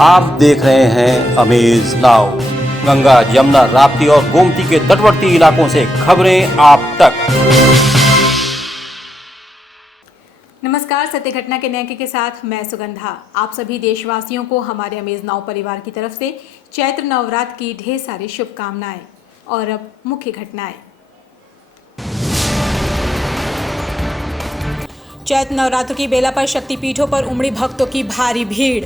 आप देख रहे हैं अमेज नाउ। गंगा, यमुना, राप्ती और गोमती के तटवर्ती इलाकों से खबरें आप तक। नमस्कार, सत्य घटना के न्याय के साथ मैं सुगंधा। आप सभी देशवासियों को हमारे अमेज नाउ परिवार की तरफ से चैत्र नवरात्र की ढेर सारी शुभकामनाएं। और अब मुख्य घटनाएं। चैत्र नवरात्र की बेला पर शक्तिपीठों पर उमड़ी भक्तों की भारी भीड़।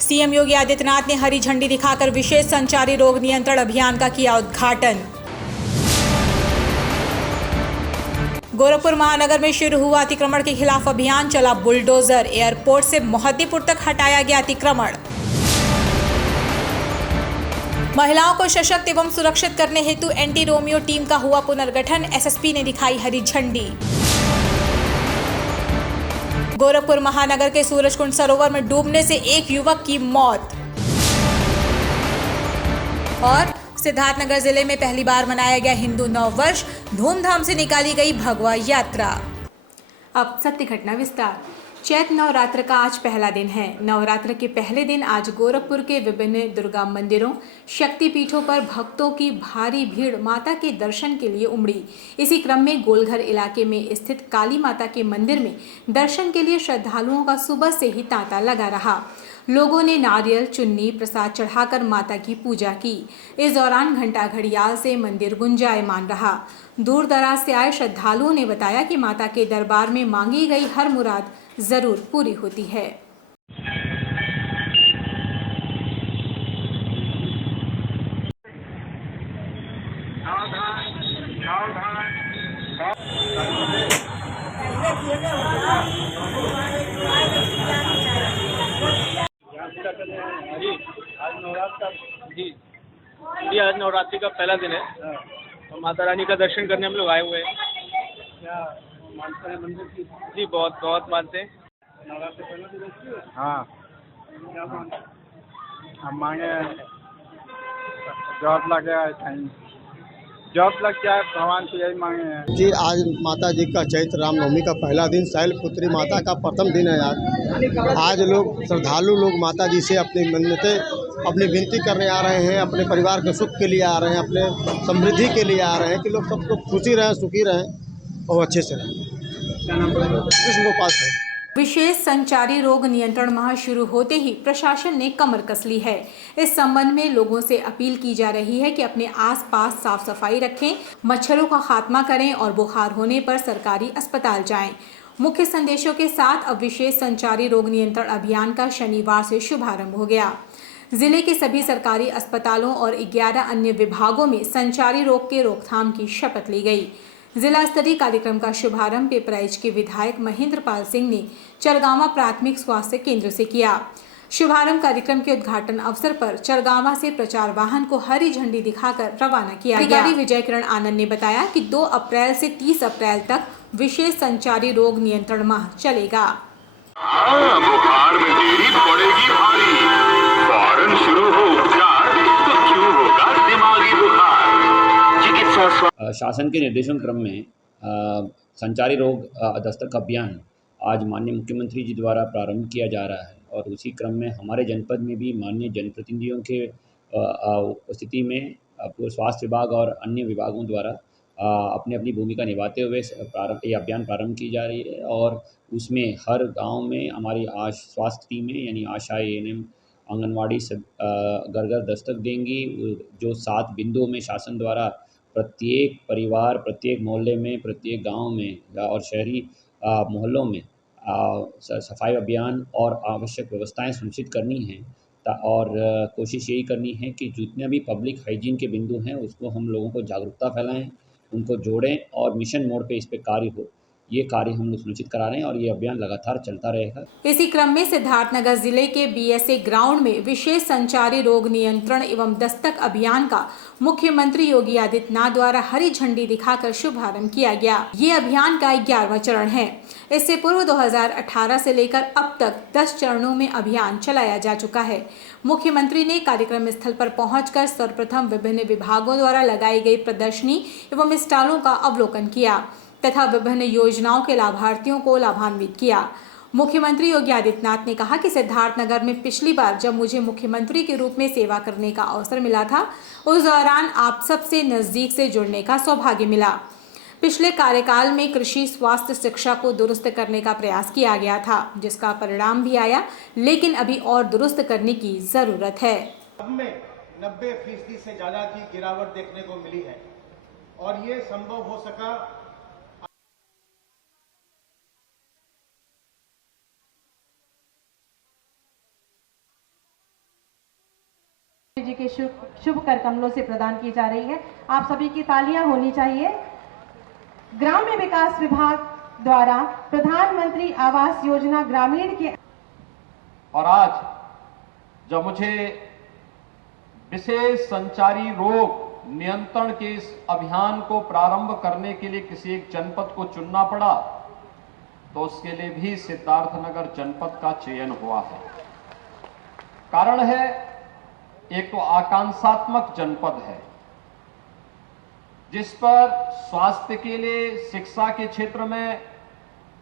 सीएम योगी आदित्यनाथ ने हरी झंडी दिखाकर विशेष संचारी रोग नियंत्रण अभियान का किया उद्घाटन। गोरखपुर महानगर में शुरू हुआ अतिक्रमण के खिलाफ अभियान, चला बुलडोजर। एयरपोर्ट से मोहद्दीपुर तक हटाया गया अतिक्रमण। महिलाओं को सशक्त एवं सुरक्षित करने हेतु एंटी रोमियो टीम का हुआ पुनर्गठन, एसएसपी ने दिखाई हरी झंडी। गोरखपुर महानगर के सूरजकुंड सरोवर में डूबने से एक युवक की मौत। और सिद्धार्थनगर जिले में पहली बार मनाया गया हिंदू नववर्ष, धूमधाम से निकाली गई भगवा यात्रा। अब सत्य घटना विस्तार। चैत्र नवरात्र का आज पहला दिन है। नवरात्र के पहले दिन आज गोरखपुर के विभिन्न दुर्गा मंदिरों, शक्तिपीठों पर भक्तों की भारी भीड़ माता के दर्शन के लिए उमड़ी। इसी क्रम में गोलघर इलाके में स्थित काली माता के मंदिर में दर्शन के लिए श्रद्धालुओं का सुबह से ही तांता लगा रहा। लोगों ने नारियल, चुन्नी, प्रसाद चढ़ाकर माता की पूजा की। इस दौरान घंटा घड़ियाल से मंदिर गुंजायमान रहा। दूर दराज से आए श्रद्धालुओं ने बताया कि माता के दरबार में मांगी गई हर मुराद जरूर पूरी होती है। आज नवरात्र जी आज नवरात्रि का पहला दिन है और माता रानी का दर्शन करने हम लोग आए हुए हैं। क्या मानते हैं मंदिर की? जी बहुत बहुत मानते हैं। नवरात्रि पहला दिन है। हाँ, क्या मानते हैं? हम मांगे जॉब लग गया, जॉब लग जाए, भगवान से यही मांगे हैं जी। आज माता जी का चैत्र रामनवमी का पहला दिन, शैलपुत्री माता का प्रथम दिन है आज। आज लोग श्रद्धालु लोग माता जी से अपनी मन्नतें, अपनी विनती करने आ रहे हैं, अपने परिवार के सुख के लिए आ रहे हैं, अपने समृद्धि के लिए आ रहे हैं कि लोग सब लोग खुशी रहें, सुखी रहें और अच्छे से रहें। कृष्ण गोपाल है। विशेष संचारी रोग नियंत्रण माह शुरू होते ही प्रशासन ने कमर कस ली है। इस संबंध में लोगों से अपील की जा रही है कि अपने आसपास साफ सफाई रखें, मच्छरों का खात्मा करें और बुखार होने पर सरकारी अस्पताल जाएं। मुख्य संदेशों के साथ अब विशेष संचारी रोग नियंत्रण अभियान का शनिवार से शुभारंभ हो गया। जिले के सभी सरकारी अस्पतालों और 11 अन्य विभागों में संचारी रोग के रोकथाम की शपथ ली गई। जिला स्तरीय कार्यक्रम का शुभारंभ पिपराइच के विधायक महेंद्र पाल सिंह ने चरगावा प्राथमिक स्वास्थ्य केंद्र से किया। शुभारंभ कार्यक्रम के उद्घाटन अवसर पर चरगावा से प्रचार वाहन को हरी झंडी दिखाकर रवाना किया गया। अधिकारी विजय किरण आनंद ने बताया कि 2 अप्रैल से 30 अप्रैल तक विशेष संचारी रोग नियंत्रण माह चलेगा। बुखार में देरी पड़ेगी भारी, फौरन शुरू हो उपचार तो क्यों होगा दिमागी बुखार। चिकित्सा शासन के निर्देशन क्रम में संचारी रोग दस्तक अभियान आज माननीय मुख्यमंत्री जी द्वारा प्रारंभ किया जा रहा है और उसी क्रम में हमारे जनपद में भी माननीय जनप्रतिनिधियों के उपस्थिति में स्वास्थ्य विभाग और अन्य विभागों द्वारा अपनी अपनी भूमिका निभाते हुए ये अभियान प्रारंभ की जा रही है। और उसमें हर गांव में हमारी स्वास्थ्य टीमें यानी आशा, एएनएम, आंगनवाड़ी सब घर घर दस्तक देंगी। जो 7 बिंदुओं में शासन द्वारा प्रत्येक परिवार, प्रत्येक मोहल्ले में, प्रत्येक गांव में और शहरी मोहल्लों में सफाई अभियान और आवश्यक व्यवस्थाएं सुनिश्चित करनी हैं और कोशिश यही करनी है कि जितने भी पब्लिक हाइजीन के बिंदु हैं उसको हम लोगों को जागरूकता फैलाएं, उनको जोड़ें और मिशन मोड पे इस पे कार्य हो। ये कार्य हम लोग सुनिश्चित करा रहे हैं और ये अभियान लगातार चलता रहेगा। इसी क्रम में सिद्धार्थनगर जिले के बीएसए ग्राउंड में विशेष संचारी रोग नियंत्रण एवं दस्तक अभियान का मुख्यमंत्री योगी आदित्यनाथ द्वारा हरी झंडी दिखाकर शुभारंभ किया गया। ये अभियान का 11वां चरण है। इससे पूर्व 2018 से लेकर अब तक 10 चरणों में अभियान चलाया जा चुका है। मुख्यमंत्री ने कार्यक्रम स्थल पर पहुंचकर सर्वप्रथम विभिन्न विभागों द्वारा लगाई गई प्रदर्शनी एवं स्टॉलों का अवलोकन किया। तथा विभिन्न योजनाओं के लाभार्थियों को लाभान्वित किया। मुख्यमंत्री योगी आदित्यनाथ ने कहा कि सिद्धार्थनगर में पिछली बार जब मुझे मुख्यमंत्री के रूप में सेवा करने का अवसर मिला था, उस दौरान आप सबसे नजदीक से जुड़ने का सौभाग्य मिला। पिछले कार्यकाल में कृषि, स्वास्थ्य, शिक्षा को दुरुस्त करने का प्रयास किया गया था, जिसका परिणाम भी आया, लेकिन अभी और दुरुस्त करने की जरूरत है। अब में 90% से ज्यादा की गिरावट देखने को मिली है और ये संभव हो सका जी के शुभ कर कमलों से प्रदान की जा रही है। आप सभी की तालियां होनी चाहिए। ग्राम्य विकास विभाग द्वारा प्रधानमंत्री आवास योजना ग्रामीण के और आज जब मुझे विशेष संचारी रोग नियंत्रण के इस अभियान को प्रारंभ करने के लिए किसी एक जनपद को चुनना पड़ा, तो उसके लिए भी सिद्धार्थनगर जनपद का चयन हुआ है। कारण है, एक तो आकांक्षात्मक जनपद है जिस पर स्वास्थ्य के लिए, शिक्षा के क्षेत्र में,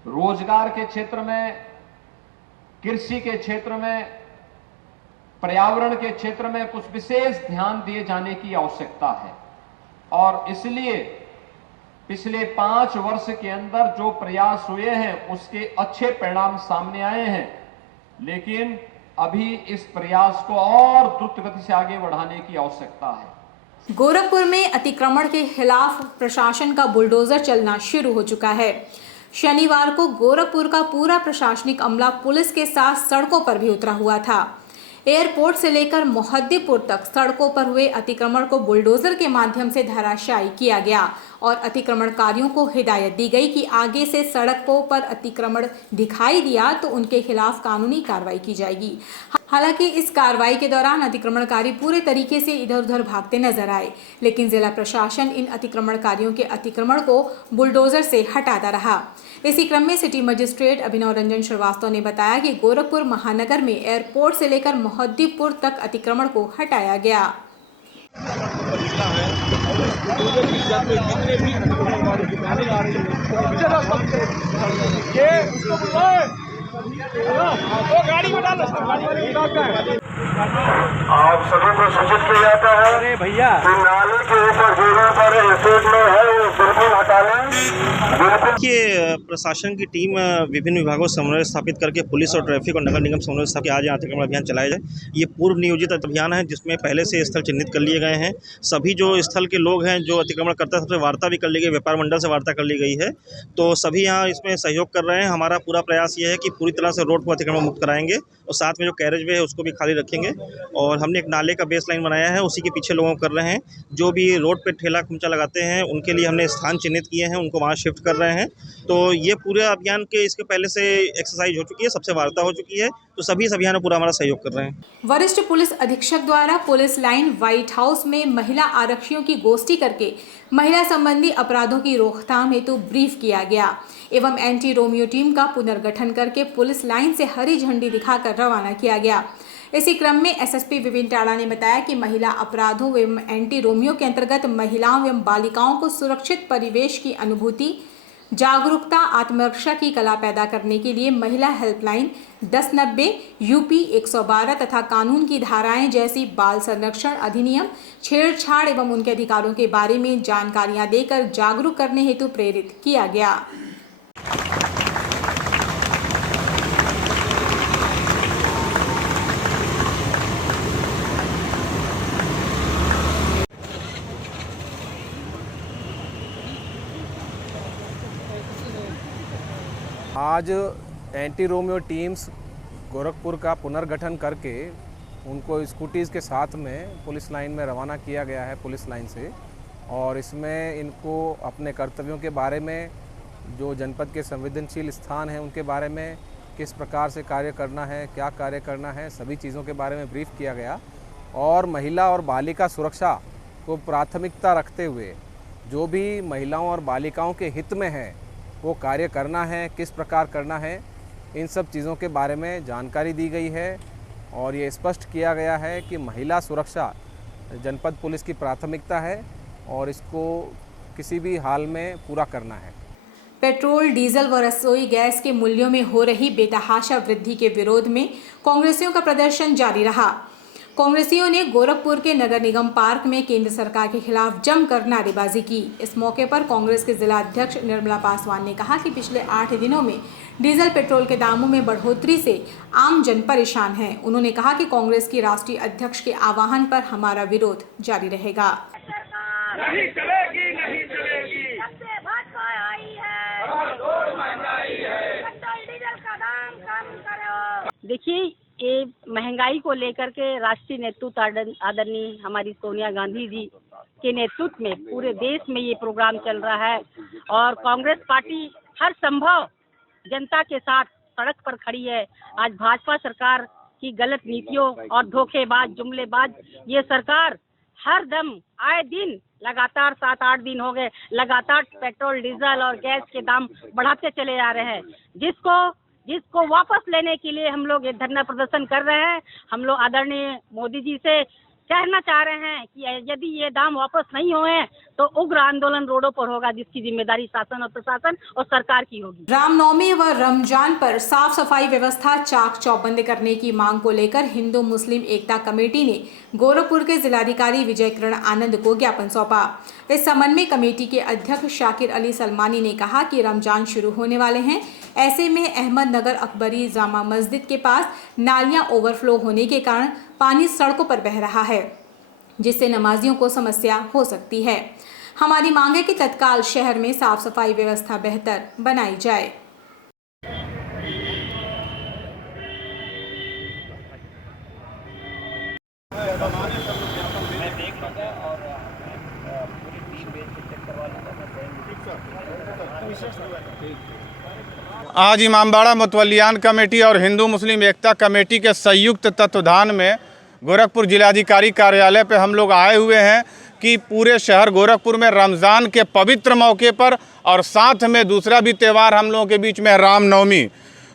रोजगार के क्षेत्र में, कृषि के क्षेत्र में, पर्यावरण के क्षेत्र में कुछ विशेष ध्यान दिए जाने की आवश्यकता है। और इसलिए पिछले 5 वर्ष के अंदर जो प्रयास हुए हैं उसके अच्छे परिणाम सामने आए हैं, लेकिन अभी इस प्रयास को और द्रुत गति से आगे बढ़ाने की आवश्यकता है। गोरखपुर में अतिक्रमण के खिलाफ प्रशासन का बुलडोजर चलना शुरू हो चुका है। शनिवार को गोरखपुर का पूरा प्रशासनिक अमला पुलिस के साथ सड़कों पर भी उतरा हुआ था। एयरपोर्ट से लेकर मोहद्दीपुर तक सड़कों पर हुए अतिक्रमण को बुलडोजर के माध्यम से धराशायी किया गया और अतिक्रमणकारियों को हिदायत दी गई कि आगे से सड़कों पर अतिक्रमण दिखाई दिया तो उनके खिलाफ कानूनी कार्रवाई की जाएगी। हालांकि इस कार्रवाई के दौरान अतिक्रमणकारी पूरे तरीके से इधर उधर भागते नजर आए, लेकिन जिला प्रशासन इन अतिक्रमणकारियों के अतिक्रमण को बुलडोजर से हटाता रहा। इसी क्रम में सिटी मजिस्ट्रेट अभिनव रंजन श्रीवास्तव ने बताया कि गोरखपुर महानगर में एयरपोर्ट से लेकर मोहद्दीपुर तक अतिक्रमण को हटाया गया। आप सभी को सूचित किया जाता है कि नाले के ऊपर जगह पर एसिड में है वो बिल्कुल हटा लें। ये प्रशासन की टीम विभिन्न विभागों से समन्वय स्थापित करके पुलिस और ट्रैफिक और नगर निगम समन्वय स्थापित आज अतिक्रमण अभियान चलाया जाए। ये पूर्व नियोजित अभियान है जिसमें पहले से स्थल चिन्हित कर लिए गए हैं। सभी जो स्थल के लोग हैं जो अतिक्रमण करते हैं सबसे वार्ता भी कर ली गई, व्यापार मंडल से वार्ता कर ली गई है, तो सभी यहाँ इसमें सहयोग कर रहे हैं। हमारा पूरा प्रयास ये है कि पूरी तरह से रोड को अतिक्रमण मुक्त कराएंगे और साथ में जो कैरेज वे है उसको भी खाली रखेंगे। और हमने एक नाले का बेस लाइन बनाया है, उसी के पीछे लोगों को कर रहे हैं। जो भी रोड पे ठेला खुमचा लगाते हैं उनके लिए हमने स्थान चिन्हित किए हैं, उनको वहाँ शिफ्ट कर रहे हैं। तो ये पूरे अभियान के इसके पहले से एक्सरसाइज हो चुकी है, सबसे वार्ता हो चुकी है, तो सभी इस अभियान में पूरा हमारा सहयोग कर रहे हैं। वरिष्ठ पुलिस अधीक्षक द्वारा पुलिस लाइन व्हाइट हाउस में महिला आरक्षियों की गोष्ठी करके महिला संबंधी अपराधों की रोकथाम हेतु ब्रीफ किया गया एवं एंटी रोमियो टीम का पुनर्गठन करके पुलिस लाइन से हरी झंडी दिखाकर रवाना किया गया। इसी क्रम में एसएसपी विपिन टाड़ा ने बताया कि महिला अपराधों एवं एंटी रोमियो के अंतर्गत महिलाओं एवं बालिकाओं को सुरक्षित परिवेश की अनुभूति, जागरूकता, आत्मरक्षा की कला पैदा करने के लिए महिला हेल्पलाइन 1090, यूपी 112 तथा कानून की धाराएं जैसी बाल संरक्षण अधिनियम, छेड़छाड़ एवं उनके अधिकारों के बारे में जानकारियां देकर जागरूक करने हेतु प्रेरित किया गया। आज एंटी रोमियो टीम्स गोरखपुर का पुनर्गठन करके उनको स्कूटीज़ के साथ में पुलिस लाइन में रवाना किया गया है पुलिस लाइन से। और इसमें इनको अपने कर्तव्यों के बारे में, जो जनपद के संवेदनशील स्थान हैं उनके बारे में, किस प्रकार से कार्य करना है, क्या कार्य करना है, सभी चीज़ों के बारे में ब्रीफ किया गया। और महिला और बालिका सुरक्षा को प्राथमिकता रखते हुए जो भी महिलाओं और बालिकाओं के हित में है वो कार्य करना है, किस प्रकार करना है, इन सब चीज़ों के बारे में जानकारी दी गई है। और ये स्पष्ट किया गया है कि महिला सुरक्षा जनपद पुलिस की प्राथमिकता है और इसको किसी भी हाल में पूरा करना है। पेट्रोल, डीजल व रसोई गैस के मूल्यों में हो रही बेतहाशा वृद्धि के विरोध में कांग्रेसियों का प्रदर्शन जारी रहा। कांग्रेसियों ने गोरखपुर के नगर निगम पार्क में केंद्र सरकार के खिलाफ जमकर नारेबाजी की। इस मौके पर कांग्रेस के जिला अध्यक्ष निर्मला पासवान ने कहा कि पिछले 8 दिनों में डीजल पेट्रोल के दामों में बढ़ोतरी से आम जन परेशान है। उन्होंने कहा कि कांग्रेस की राष्ट्रीय अध्यक्ष के आह्वान पर हमारा विरोध जारी रहेगा। नहीं चलेगी, नहीं चलेगी। सबसे भाजपा आई है, महंगाई है। पेट्रोल डीजल का दाम कम करो। देखिए, ये महंगाई को लेकर के राष्ट्रीय नेतृत्व आदरणीय हमारी सोनिया गांधी जी के नेतृत्व में पूरे देश में ये प्रोग्राम चल रहा है और कांग्रेस पार्टी हर संभव जनता के साथ सड़क पर खड़ी है। आज भाजपा सरकार की गलत नीतियों और धोखेबाज, जुमलेबाज ये सरकार हर दम आए दिन लगातार 7-8 दिन हो गए लगातार पेट्रोल, डीजल और गैस के दाम बढ़ाते चले जा रहे हैं, जिसको वापस लेने के लिए हम लोग ये धरना प्रदर्शन कर रहे हैं। हम लोग आदरणीय मोदी जी से कहना चाह रहे हैं कि यदि ये दाम वापस नहीं हुए तो उग्र आंदोलन रोडों पर होगा, जिसकी जिम्मेदारी शासन और प्रशासन और सरकार की होगी। रामनवमी व रमजान पर साफ सफाई व्यवस्था चाक चौबंद करने की मांग को लेकर हिंदू मुस्लिम एकता कमेटी ने गोरखपुर के जिलाधिकारी विजय किरण आनंद को ज्ञापन सौंपा। इस संबंध में कमेटी के अध्यक्ष शाकिर अली सलमानी ने कहा कि रमजान शुरू होने वाले हैं, ऐसे में अहमदनगर अकबरी जामा मस्जिद के पास नालियां ओवरफ्लो होने के कारण पानी सड़कों पर बह रहा है, जिससे नमाजियों को समस्या हो सकती है। हमारी मांग है कि तत्काल शहर में साफ सफाई व्यवस्था बेहतर बनाई जाए। आज इमामबाड़ा मुतवल्लियान कमेटी और हिंदू मुस्लिम एकता कमेटी के संयुक्त तत्वाधान में गोरखपुर जिलाधिकारी कार्यालय पे हम लोग आए हुए हैं कि पूरे शहर गोरखपुर में रमज़ान के पवित्र मौके पर और साथ में दूसरा भी त्यौहार हम लोगों के बीच में रामनवमी,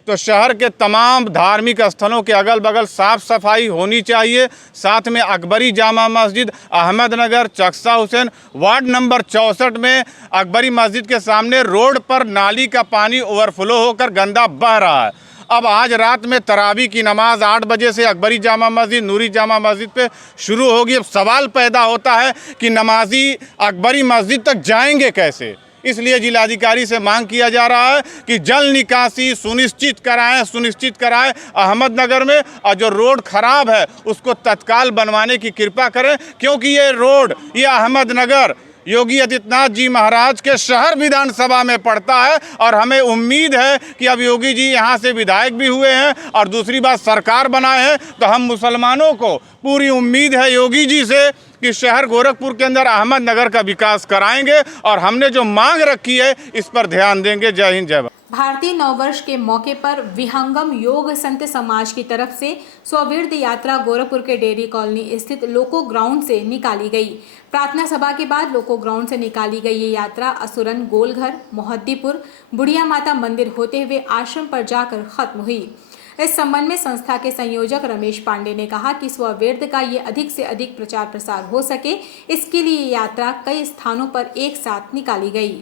तो शहर के तमाम धार्मिक स्थलों के अगल बगल साफ़ सफाई होनी चाहिए। साथ में अकबरी जामा मस्जिद, अहमदनगर, चक्सा हुसैन वार्ड नंबर 64 में अकबरी मस्जिद के सामने रोड पर नाली का पानी ओवरफ्लो होकर गंदा बह रहा है। अब आज रात में तरावी की नमाज 8 बजे से अकबरी जामा मस्जिद, नूरी जामा मस्जिद पे शुरू होगी। अब सवाल पैदा होता है कि नमाजी अकबरी मस्जिद तक जाएंगे कैसे। इसलिए जिलाधिकारी से मांग किया जा रहा है कि जल निकासी सुनिश्चित कराएं अहमदनगर में, और जो रोड ख़राब है उसको तत्काल बनवाने की कृपा करें, क्योंकि ये रोड, ये अहमदनगर योगी आदित्यनाथ जी महाराज के शहर विधानसभा में पड़ता है और हमें उम्मीद है कि अब योगी जी यहाँ से विधायक भी हुए हैं और दूसरी बात सरकार बनाए हैं, तो हम मुसलमानों को पूरी उम्मीद है योगी जी से कि शहर गोरखपुर के अंदर अहमदनगर का विकास कराएंगे और हमने जो मांग रखी है इस पर ध्यान देंगे। जय हिंद, जय भारत। भारतीय नववर्ष के मौके पर विहंगम योग संत समाज की तरफ से स्ववीर्द यात्रा गोरखपुर के डेयरी कॉलोनी स्थित लोको ग्राउंड से निकाली गई। प्रार्थना सभा के बाद लोको ग्राउंड से निकाली गई ये यात्रा असुरन गोलघर, मोहद्दीपुर, बुढ़िया माता मंदिर होते हुए आश्रम पर जाकर खत्म हुई। इस संबंध में संस्था के संयोजक रमेश पांडे ने कहा कि स्ववीर्द का ये अधिक से अधिक प्रचार प्रसार हो सके, इसके लिए यात्रा कई स्थानों पर एक साथ निकाली गई।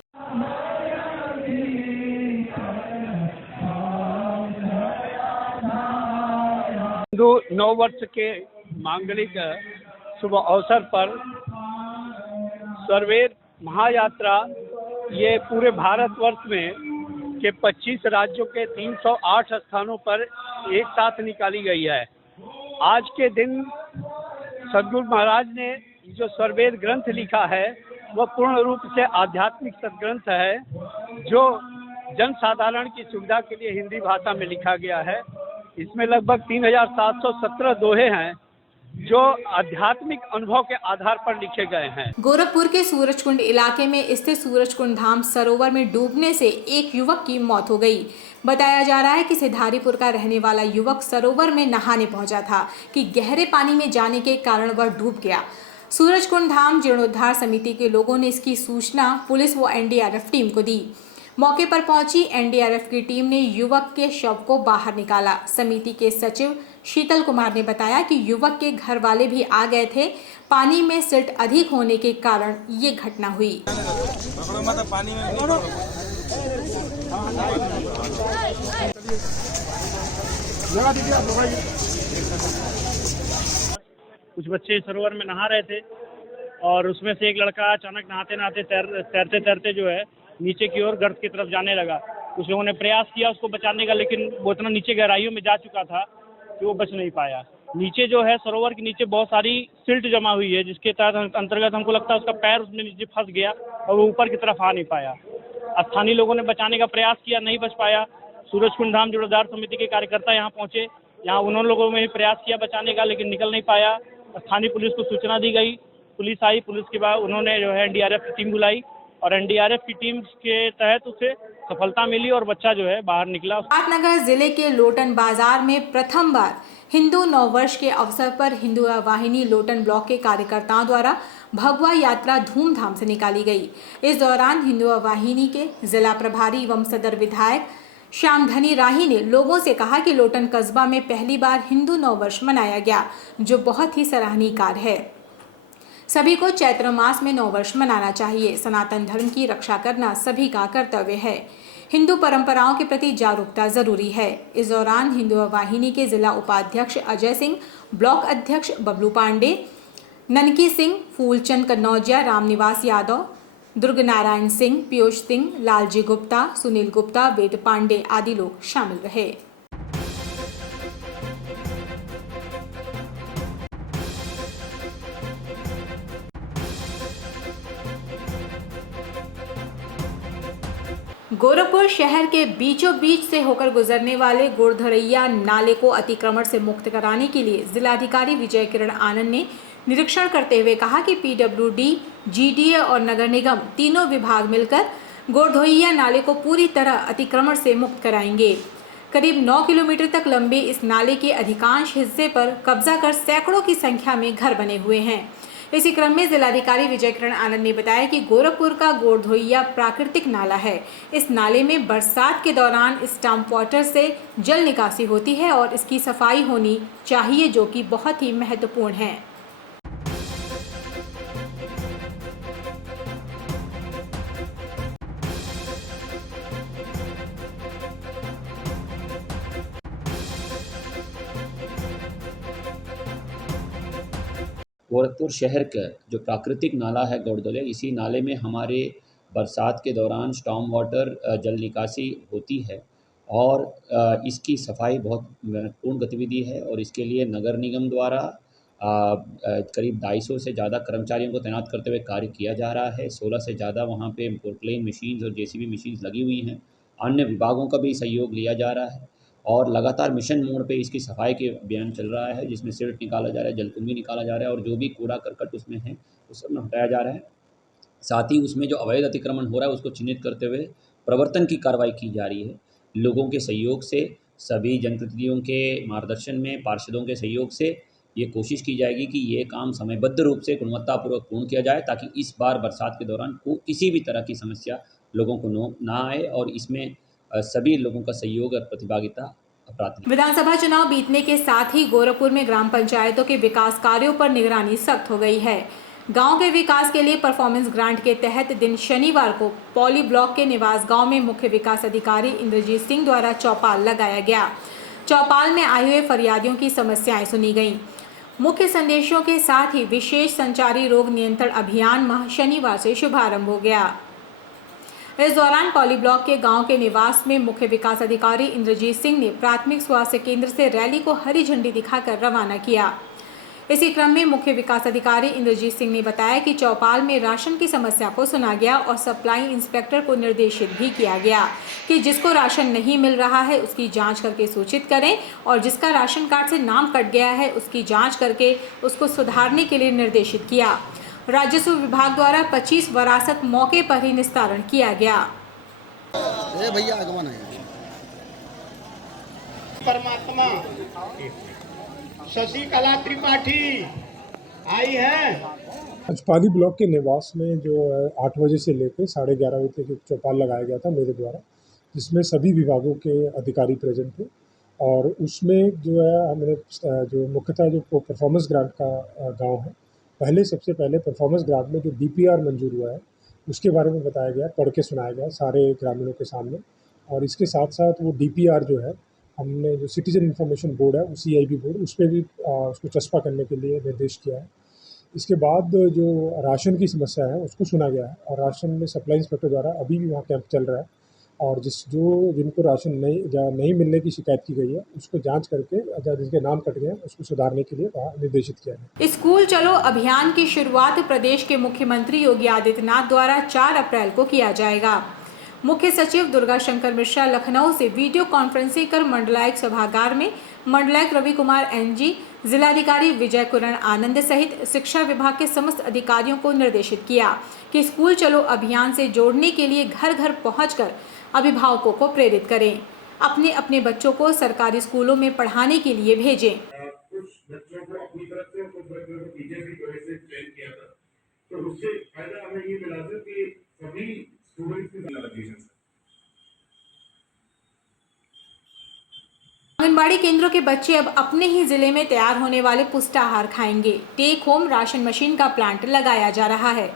हिंदू नव वर्ष के मांगलिक शुभ अवसर पर सर्वेद महायात्रा ये पूरे भारतवर्ष में के 25 राज्यों के 308 स्थानों पर एक साथ निकाली गई है। आज के दिन सदगुरु महाराज ने जो सर्वेद ग्रंथ लिखा है वह पूर्ण रूप से आध्यात्मिक सदग्रंथ है, जो जन साधारण की सुविधा के लिए हिंदी भाषा में लिखा गया है। इसमें लगभग 3717 दोहे हैं जो आध्यात्मिक अनुभव के आधार पर लिखे गए हैं। गोरखपुर के सूरजकुंड इलाके में स्थित सूरजकुंड धाम सरोवर में डूबने से एक युवक की मौत हो गई। बताया जा रहा है कि सिधारीपुर का रहने वाला युवक सरोवर में नहाने पहुंचा था कि गहरे पानी में जाने के कारण वह डूब गया। सूरजकुंड धाम जीर्णोद्धार समिति के लोगों ने इसकी सूचना पुलिस व एनडीआरएफ टीम को दी। मौके पर पहुंची एनडीआरएफ की टीम ने युवक के शव को बाहर निकाला। समिति के सचिव शीतल कुमार ने बताया कि युवक के घर वाले भी आ गए थे। पानी में सिल्ट अधिक होने के कारण ये घटना हुई। कुछ बच्चे सरोवर में नहा रहे थे और उसमें से एक लड़का अचानक नहाते नहाते तैरते तैरते जो है नीचे की ओर गर्त की तरफ जाने लगा। कुछ लोगों ने प्रयास किया उसको बचाने का, लेकिन वो इतना नीचे गहराइयों में जा चुका था कि वो बच नहीं पाया। नीचे जो है सरोवर के नीचे बहुत सारी सिल्ट जमा हुई है, जिसके तहत अंतर्गत हमको लगता है उसका पैर उसमें नीचे फंस गया और वो ऊपर की तरफ आ नहीं पाया। स्थानीय लोगों ने बचाने का प्रयास किया, नहीं बच पाया। सूरजकुंड धाम जीर्णोद्धार समिति के कार्यकर्ता यहाँ पहुंचे, यहाँ उन्होंने लोगों ने प्रयास किया बचाने का, लेकिन निकल नहीं पाया। स्थानीय पुलिस को सूचना दी गई, पुलिस आई, पुलिस के बाद उन्होंने जो है एनडीआरएफ की टीम बुलाई और एनडीआरएफ की टीम के तहत उसे सफलता मिली और बच्चा जो है बाहर निकला। सिद्धार्थनगर जिले के लोटन बाजार में प्रथम बार हिंदू नववर्ष के अवसर पर हिंदू वाहिनी लोटन ब्लॉक के कार्यकर्ताओं द्वारा भगवा यात्रा धूमधाम से निकाली गई। इस दौरान हिंदू वाहिनी के जिला प्रभारी एवं सदर विधायक श्यामधनी राही ने लोगों से कहा कि लोटन कस्बा में पहली बार हिंदू नववर्ष मनाया गया, जो बहुत ही सराहनीय कार्य है। सभी को चैत्र मास में नववर्ष मनाना चाहिए। सनातन धर्म की रक्षा करना सभी का कर्तव्य है। हिंदू परंपराओं के प्रति जागरूकता जरूरी है। इस दौरान हिंदू वाहिनी के जिला उपाध्यक्ष अजय सिंह, ब्लॉक अध्यक्ष बबलू पांडे, ननकी सिंह, फूलचंद कन्नौजिया, रामनिवास यादव, दुर्ग नारायण सिंह, पीयूष सिंह, लालजी गुप्ता, सुनील गुप्ता, वेद पांडे आदि लोग शामिल रहे। गोरखपुर शहर के बीचों बीच से होकर गुजरने वाले गोरधरैया नाले को अतिक्रमण से मुक्त कराने के लिए जिलाधिकारी विजय किरण आनंद ने निरीक्षण करते हुए कहा कि पीडब्ल्यूडी, जीडीए और नगर निगम तीनों विभाग मिलकर गोरधरैया नाले को पूरी तरह अतिक्रमण से मुक्त कराएंगे। करीब 9 किलोमीटर तक लंबे इस नाले के अधिकांश हिस्से पर कब्जा कर सैकड़ों की संख्या में घर बने हुए हैं। इसी क्रम में जिलाधिकारी विजय किरण आनंद ने बताया कि गोरखपुर का गोरधरैया प्राकृतिक नाला है। इस नाले में बरसात के दौरान स्टॉर्म वाटर से जल निकासी होती है और इसकी सफाई होनी चाहिए, जो कि बहुत ही महत्वपूर्ण है। गोरखपुर शहर का जो प्राकृतिक नाला है गोरधरैया, इसी नाले में हमारे बरसात के दौरान स्टॉर्म वाटर जल निकासी होती है और इसकी सफाई बहुत महत्वपूर्ण गतिविधि है और इसके लिए नगर निगम द्वारा करीब 250 से ज़्यादा कर्मचारियों को तैनात करते हुए कार्य किया जा रहा है। 16 से ज़्यादा वहाँ पे पोर्टलेन मशीन्स और जेसीबी मशीन्स लगी हुई हैं। अन्य विभागों का भी सहयोग लिया जा रहा है और लगातार मिशन मोड पे इसकी सफाई के अभियान चल रहा है, जिसमें सिल्ट निकाला जा रहा है, जलकुंभी निकाला जा रहा है और जो भी कूड़ा करकट उसमें है उस सब हटाया जा रहा है। साथ ही उसमें जो अवैध अतिक्रमण हो रहा है उसको चिन्हित करते हुए प्रवर्तन की कार्रवाई की जा रही है। लोगों के सहयोग से, सभी जनप्रतिनिधियों के मार्गदर्शन में, पार्षदों के सहयोग से ये कोशिश की जाएगी कि ये काम समयबद्ध रूप से गुणवत्तापूर्वक पूर्ण किया जाए, ताकि इस बार बरसात के दौरान किसी भी तरह की समस्या लोगों को ना आए और इसमें सभी लोगों का सहयोग और प्रतिभागिता प्राप्त। विधानसभा चुनाव बीतने के साथ ही गोरखपुर में ग्राम पंचायतों के विकास कार्यों पर निगरानी सख्त हो गई है। गांव के विकास के लिए परफॉर्मेंस ग्रांट के तहत दिन शनिवार को पौली ब्लॉक के निवास गांव में मुख्य विकास अधिकारी इंद्रजीत सिंह द्वारा चौपाल लगाया गया। चौपाल में आए हुए फरियादियों की समस्याएं सुनी गईं। मुख्य संदेशों के साथ ही विशेष संचारी रोग नियंत्रण अभियान माह शनिवार से शुभारंभ हो गया। इस दौरान पौली ब्लॉक के गांव के निवास में मुख्य विकास अधिकारी इंद्रजीत सिंह ने प्राथमिक स्वास्थ्य केंद्र से रैली को हरी झंडी दिखाकर रवाना किया। इसी क्रम में मुख्य विकास अधिकारी इंद्रजीत सिंह ने बताया कि चौपाल में राशन की समस्या को सुना गया और सप्लाई इंस्पेक्टर को निर्देशित भी किया गया कि जिसको राशन नहीं मिल रहा है उसकी जांच करके सूचित करें और जिसका राशन कार्ड से नाम कट गया है उसकी जांच करके उसको सुधारने के लिए निर्देशित किया। राजस्व विभाग द्वारा 25 वरासत मौके पर ही निस्तारण किया गया। भैया आगमन है परमात्मा शशिकला त्रिपाठी आई है। आज पाली ब्लॉक के निवास में जो 8 बजे से लेकर 11:30 बजे तक एक चौपाल लगाया गया था मेरे द्वारा, जिसमें सभी विभागों के अधिकारी प्रेजेंट थे और उसमें जो है हमने जो मुख्यतः जो परफॉर्मेंस ग्रांट का गांव है, सबसे पहले परफॉर्मेंस ग्रांट में जो DPR मंजूर हुआ है उसके बारे में बताया गया, पढ़ के सुनाया गया सारे ग्रामीणों के सामने। और इसके साथ साथ वो DPR जो है हमने जो सिटीजन इंफॉर्मेशन बोर्ड है, CIB बोर्ड, उस पर भी उसको चस्पा करने के लिए निर्देश किया है। इसके बाद जो राशन की समस्या है उसको सुना गया है और राशन में सप्लाई इंस्पेक्टर द्वारा अभी भी वहाँ कैंप चल रहा है और जिनको राशन नहीं मिलने की शिकायत की गई है उसको जांच करके जिनके नाम कट गए उसको सुधारने के लिए वहाँ निर्देशित किया है। स्कूल चलो अभियान की शुरुआत प्रदेश के मुख्यमंत्री योगी आदित्यनाथ द्वारा 4 अप्रैल को किया जाएगा। मुख्य सचिव दुर्गा शंकर मिश्रा लखनऊ से वीडियो कॉन्फ्रेंसिंग कर मंडलायुक्त सभागार में मंडलायुक्त रवि कुमार NG, जिलाधिकारी विजय कुरण आनंद सहित शिक्षा विभाग के समस्त अधिकारियों को निर्देशित किया कि स्कूल चलो अभियान से जोड़ने के लिए घर घर पहुंचकर अभिभावकों को प्रेरित करें, अपने अपने बच्चों को सरकारी स्कूलों में पढ़ाने के लिए भेजें। कुछ बच्चों को अपनी तरफ से, कुछ बच्चों को टीचर की तरफ से ट्रेन किया था, तो उससे फायदा हमें ये मिला था कि सभी स्टूडेंट्स की एलोकेशन। आंगनबाड़ी केंद्रों के बच्चे अब अपने ही जिले में तैयार होने वाले पुष्टाहार खाएंगे। टेक होम राशन मशीन का प्लांट लगाया जा रहा है।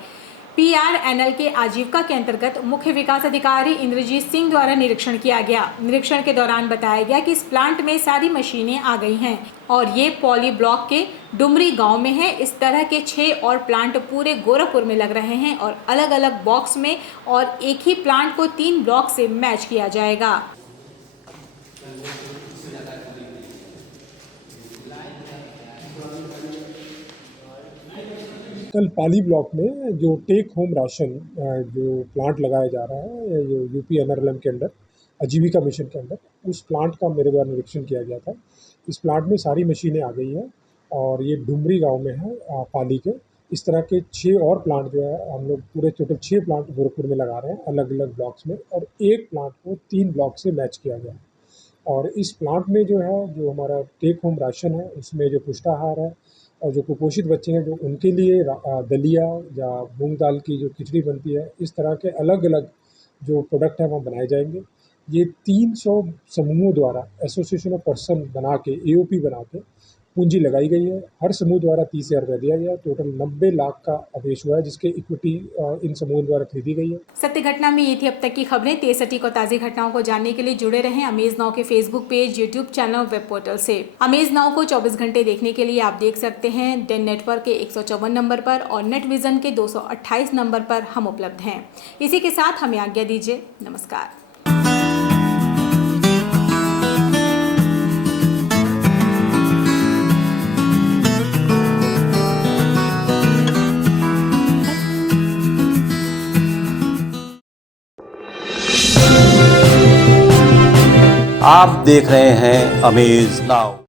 PRNL के आजीविका के अंतर्गत मुख्य विकास अधिकारी इंद्रजीत सिंह द्वारा निरीक्षण किया गया। निरीक्षण के दौरान बताया गया कि इस प्लांट में सारी मशीनें आ गई हैं और ये पॉली ब्लॉक के डुमरी गांव में है। इस तरह के 6 और प्लांट पूरे गोरखपुर में लग रहे हैं और अलग अलग बॉक्स में, और एक ही प्लांट को 3 ब्लॉक से मैच किया जाएगा। कल पाली ब्लॉक में जो टेक होम राशन जो प्लांट लगाया जा रहा है, जो UP NRLM के अंदर आजीविका मिशन के अंदर, उस प्लांट का मेरे द्वारा निरीक्षण किया गया था। इस प्लांट में सारी मशीनें आ गई हैं और ये डुमरी गांव में है पाली के। इस तरह के 6 और प्लांट जो है हम लोग पूरे टोटल 6 प्लांट गोरखपुर में लगा रहे हैं अलग अलग ब्लॉक्स में, और एक प्लांट को 3 ब्लॉक से मैच किया गया है। और इस प्लांट में जो है जो हमारा टेक होम राशन है उसमें जो पुष्टाहार है और जो कुपोषित बच्चे हैं जो उनके लिए दलिया या मूंग दाल की जो खिचड़ी बनती है, इस तरह के अलग अलग जो प्रोडक्ट हैं वहाँ बनाए जाएंगे। ये 300 समूहों द्वारा एसोसिएशन ऑफ पर्सन बना के AOP बना के पूंजी लगाई गई है। हर समूह द्वारा 30,000 रुपये दिया गया। टोटल 90 लाख का आदेश हुआ है जिसके इक्विटी इन समूहों द्वारा खरीदी गई है। सत्य घटना में ये थी अब तक की खबरें। तेज सटीक और ताज़ी घटनाओं को जानने के लिए जुड़े रहें अमेज नाउ के फेसबुक पेज, यूट्यूब चैनल और वेब पोर्टल से। अमेज नाउ को 24 घंटे देखने के लिए आप देख सकते हैं डेन नेटवर्क के 154 नंबर पर और नेट विजन के 228 नंबर पर हम उपलब्ध हैं। इसी के साथ हमें आज्ञा दीजिए। नमस्कार। आप देख रहे हैं अमेज नाउ।